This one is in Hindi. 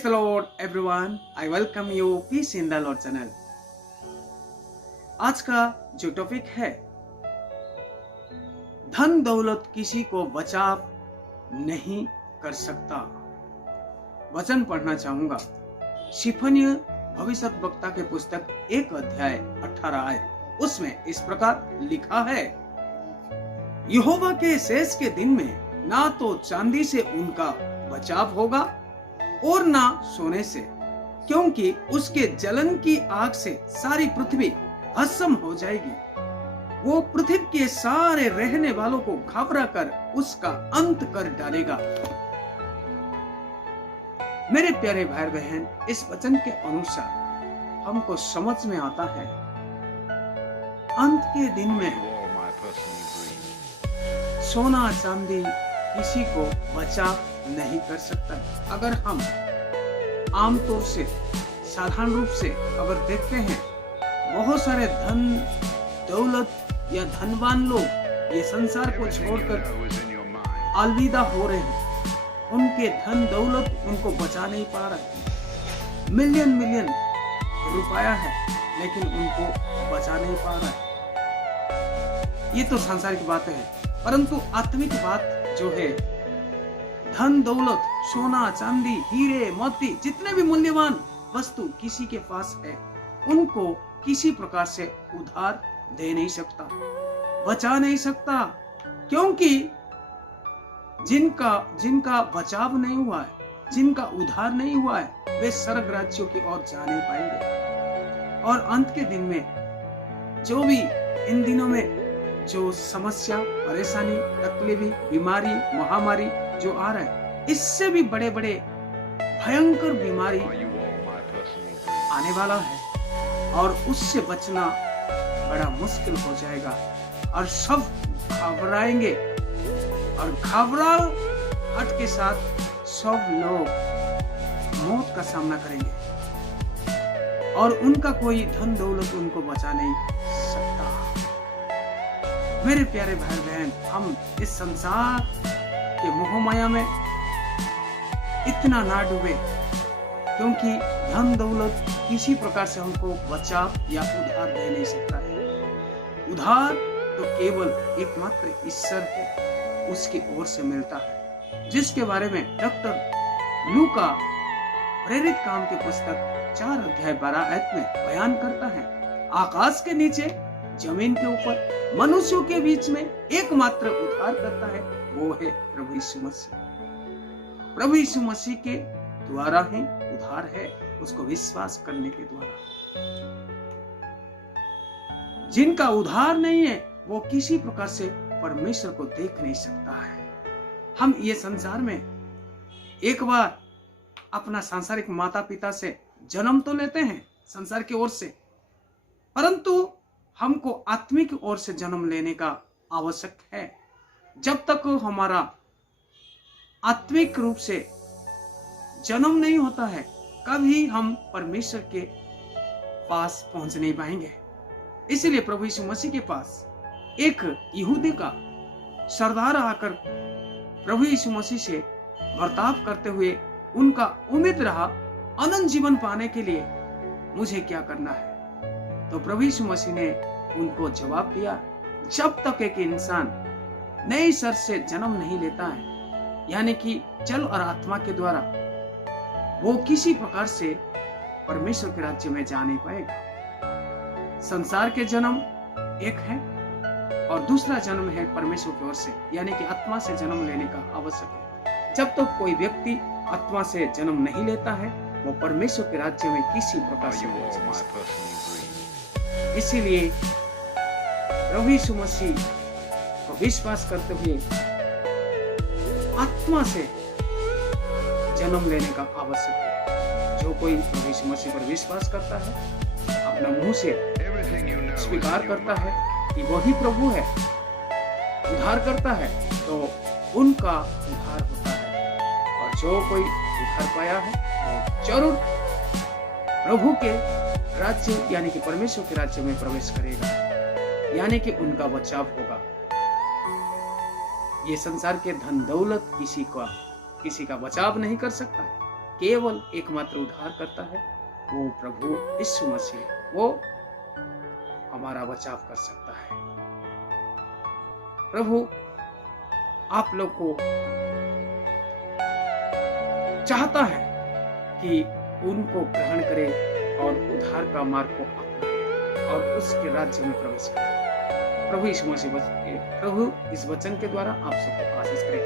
Praise the Lord everyone. I welcome you Peace in the Lord channel. आज का जो टॉपिक है, धन दौलत किसी को बचा नहीं कर सकता। वचन पढ़ना चाहूंगा। शिफनीय भविष्यद्वक्ता के पुस्तक 1 अध्याय 18 आयत, उसमें इस प्रकार लिखा है, यहोवा के शेष के दिन में ना तो चांदी से उनका बचाव होगा और ना सोने से, क्योंकि उसके जलन की आग से सारी पृथ्वी भस्म हो जाएगी। वो पृथ्वी के सारे रहने वालों को घबरा कर उसका अंत कर डालेगा। मेरे प्यारे भाई बहन, इस वचन के अनुसार हमको समझ में आता है, अंत के दिन में सोना चांदी किसी को बचा नहीं कर सकता। अगर हम आमतौर से साधारण रूप से अगर देखते हैं, बहुत सारे धन दौलत या धनवान लोग ये संसार को छोड़कर अलविदा हो रहे हैं। उनके धन दौलत उनको बचा नहीं पा रहा। मिलियन रुपया है लेकिन उनको बचा नहीं पा रहा है। ये तो सांसारिक बातें हैं, परंतु आत्मिक बात जो है, धन दौलत, सोना चांदी, हीरे मोती, जितने भी मूल्यवान वस्तु किसी के पास है, उनको किसी प्रकार से उधार दे नहीं सकता, बचा नहीं सकता, क्योंकि जिनका बचाव नहीं हुआ है, जिनका उधार नहीं हुआ है, वे स्वर्ग राज्यों की ओर जा नहीं पाएंगे। और अंत के दिन में जो भी इन दिनों में जो समस्या, परेशानी, तकलीफी, बीमारी, महामारी जो आ रहा है, इससे भी बड़े भयंकर बीमारी आने वाला है और उससे बचना बड़ा मुश्किल हो जाएगा और सब घबराएंगे और घबराहट के साथ सब लोग मौत का सामना करेंगे और उनका कोई धन दौलत उनको बचा नहीं सकता। मेरे प्यारे भाई बहन, हम इस संसार के मोह माया में इतना ना डूबे, क्योंकि धन दौलत किसी प्रकार से हमको बचाव या उधार दे नहीं सकता है। उधार तो केवल एकमात्र ईश्वर है, उसकी ओर से मिलता है, जिसके बारे में डॉक्टर लूका प्रेरित काम के पुस्तक 4 अध्याय 12 आयत में बयान करता है, आकाश के नीचे, जमीन के ऊपर, मनुष्यों के बीच में एकमात्र उद्धार करता है, वो है प्रभु यीशु मसीह। प्रभु यीशु मसीह के द्वारा ही उद्धार है, उसको विश्वास करने के द्वारा। जिनका उद्धार नहीं है, वो किसी प्रकार से परमेश्वर को देख नहीं सकता है। हम ये संसार में एक बार अपना सांसारिक माता पिता से जन्म तो लेते हैं संसार की ओर से, परंतु हमको आत्मिक ओर से जन्म लेने का आवश्यक है। जब तक हमारा आत्मिक रूप से जन्म नहीं होता है, कभी हम परमेश्वर के पास पहुंच नहीं पाएंगे। इसलिए प्रभु यीशु मसीह के पास एक यहूदी का सरदार आकर प्रभु यीशु मसीह से बर्ताव करते हुए उनका उम्मीद रहा, अनंत जीवन पाने के लिए मुझे क्या करना है। तो प्रभु यीशु मसीह ने उनको जवाब दिया, जब तक एक इंसान नए सर से जन्म नहीं लेता है, यानी कि जल और आत्मा के द्वारा, वो किसी प्रकार से परमेश्वर के राज्य में जा नहीं पाएगा। संसार के जन्म एक है और दूसरा जन्म है परमेश्वर की ओर से, यानी कि आत्मा से जन्म लेने का आवश्यक है। जब तक तो कोई व्यक्ति आत्मा से जन्म नहीं लेता है, वो परमेश्वर के राज्य में किसी प्रकार से नहीं जा सकता। इसीलिए प्रभु यीशु मसीह को विश्वास करते हुए आत्मा से जन्म लेने का आवश्यक है। जो कोई प्रभु यीशु मसीह पर विश्वास करता है, अपना मुंह से स्वीकार करता है कि वही प्रभु है, उद्धार करता है, तो उनका उद्धार होता है। और जो कोई उद्धार पाया है, वो जरूर प्रभु के राज्य यानी कि परमेश्वर के राज्य में प्रवेश करेगा, यानी कि उनका बचाव होगा। ये संसार के धन दौलत किसी का बचाव नहीं कर सकता। केवल एकमात्र उद्धार करता है वो प्रभु यीशु मसीह, वो हमारा बचाव कर सकता है। प्रभु आप लोग को चाहता है कि उनको ग्रहण करे और उद्धार का मार्ग को अपनाए और उसके राज्य में प्रवेश करे। प्रभु यीशु मसीह प्रभु इस वचन के द्वारा आप सबको आशीष करे।